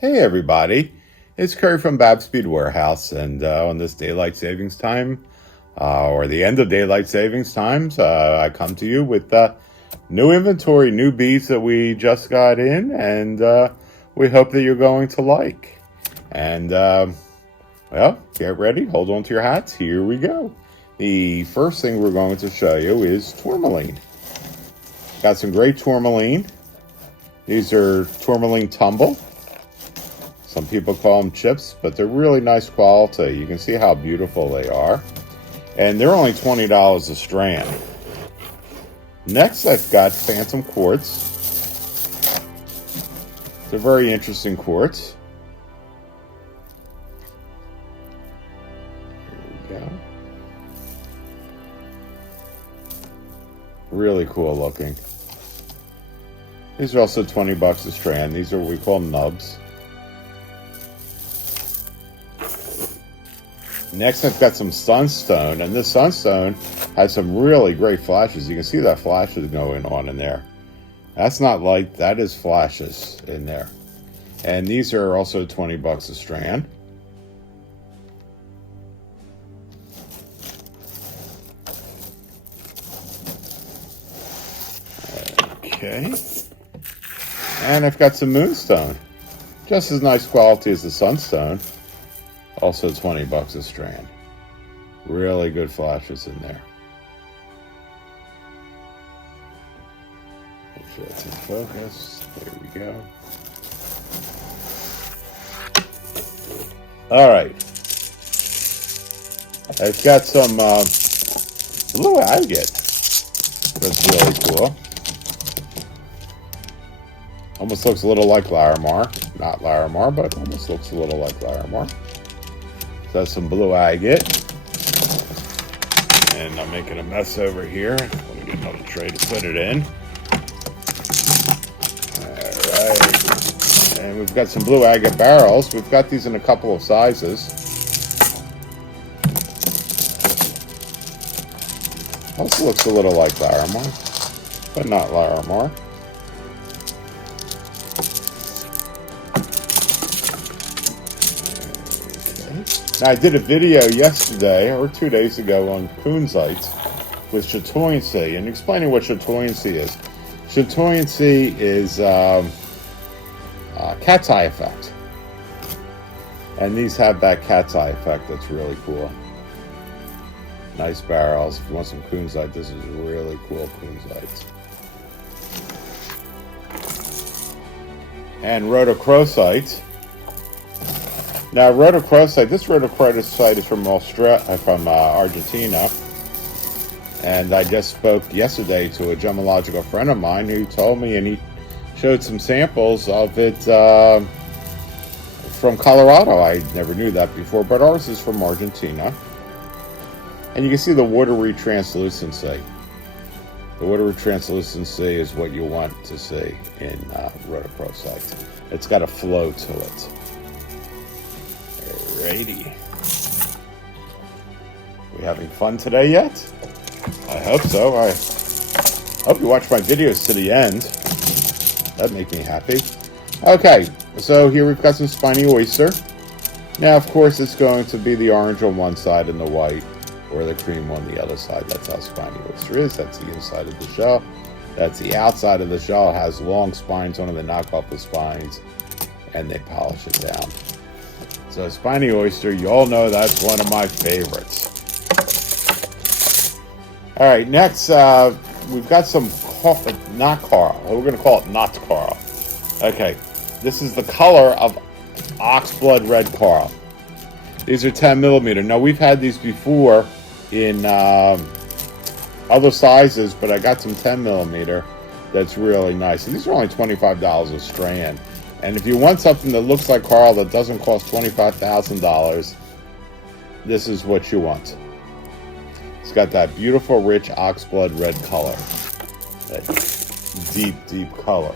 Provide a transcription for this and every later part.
Hey everybody, it's Curry from BabS Speed Warehouse, and on this daylight savings time, or the end of daylight savings times, I come to you with new inventory, new beads that we just got in, and we hope that you're going to like. And well, get ready, hold on to your hats, here we go. The first thing we're going to show you is tourmaline. Got some great tourmaline. These are tourmaline tumble. Some people call them chips, but they're really nice quality. You can see how beautiful they are. And they're only $20 a strand. Next, I've got phantom quartz. It's a very interesting quartz. Here we go. Really cool looking. These are also $20 a strand. These are what we call nubs. Next, I've got some sunstone, and this sunstone has some really great flashes. You can see that flashes going on in there. That's not light, that is flashes in there. And these are also $20 a strand. Okay. And I've got some moonstone. Just as nice quality as the sunstone. Also $20 a strand. Really good flashes in there. Make sure it's in focus. There we go. Alright. I've got some blue agate. That's really cool. Almost looks a little like Larimar. Not Larimar, but almost looks a little like Larimar. That's some blue agate. And I'm making a mess over here. Let me get another tray to put it in. Alright. And we've got some blue agate barrels. We've got these in a couple of sizes. Also looks a little like Larimar, but not Larimar. Now, I did a video yesterday or 2 days ago on kunzite with chatoyancy and explaining what chatoyancy is. Chatoyancy is cat's eye effect. And these have that cat's eye effect that's really cool. Nice barrels. If you want some kunzite, this is really cool kunzite. And rhodochrosite. Now, rhodochrosite, this rhodochrosite is from Argentina, and I just spoke yesterday to a gemological friend of mine who told me, and he showed some samples of it from Colorado. I never knew that before, but ours is from Argentina. And you can see the watery translucency. The watery translucency is what you want to see in rhodochrosite. It's got a flow to it. Alrighty. We having fun today yet? I hope so. I hope you watch my videos to the end. That'd make me happy. Okay, so here we've got some spiny oyster. Now, of course, it's going to be the orange on one side and the white, or the cream on the other side. That's how spiny oyster is. That's the inside of the shell. That's the outside of the shell. It has long spines on it. They knock off the spines, and they polish it down. So spiny oyster, you all know that's one of my favorites. All right, next we've got some not coral. We're going to call it not coral. Okay, this is the color of oxblood red coral. These are 10 millimeter. Now we've had these before in other sizes, but I got some 10 millimeter that's really nice. And these are only $25 a strand. And if you want something that looks like coral that doesn't cost $25,000, this is what you want. It's got that beautiful, rich oxblood red color. That deep, deep color.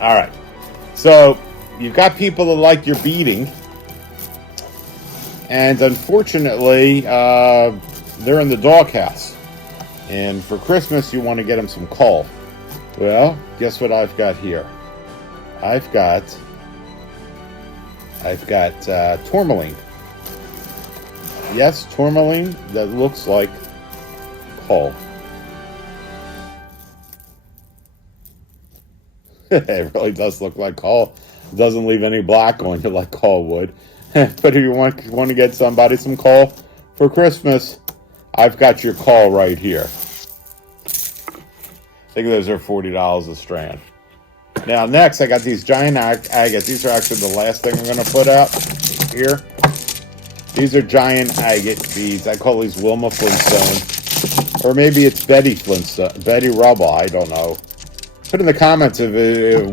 All right. So you've got people that like your beading. And unfortunately, they're in the doghouse. And for Christmas, you want to get them some coal. Well, guess what I've got here? I've got I've got tourmaline. Yes, tourmaline that looks like coal. It really does look like coal. It doesn't leave any black on you like coal would. But if you want to get somebody some coal for Christmas, I've got your coal right here. I think those are $40 a strand. Now, next, I got these giant agates. These are actually the last thing I'm going to put out here. These are giant agate beads. I call these Wilma Flintstone. Or maybe it's Betty Flintstone, Betty Rubble, I don't know. Put in the comments if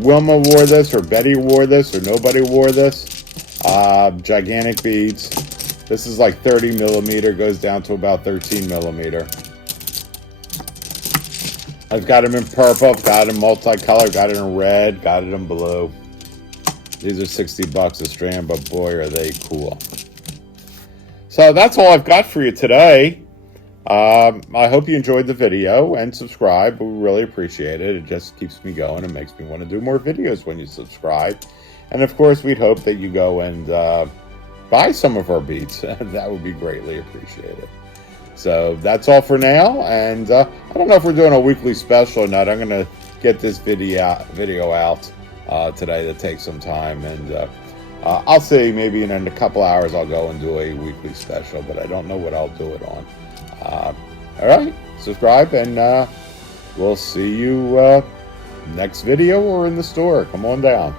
Wilma wore this, or Betty wore this, or nobody wore this. Gigantic beads. This is like 30 millimeter, goes down to about 13 millimeter. I've got them in purple, got them multicolored, got it in red, got it in blue. These are $60 a strand, but boy, are they cool. So that's all I've got for you today. I hope you enjoyed the video, and subscribe. We really appreciate it. It just keeps me going and makes me want to do more videos when you subscribe. And of course, we'd hope that you go and buy some of our beads. That would be greatly appreciated. So that's all for now, and I don't know if we're doing a weekly special or not. I'm going to get this video out today to take some time, and I'll see, maybe in a couple hours I'll go and do a weekly special, but I don't know what I'll do it on. All right, subscribe, and we'll see you next video or in the store. Come on down.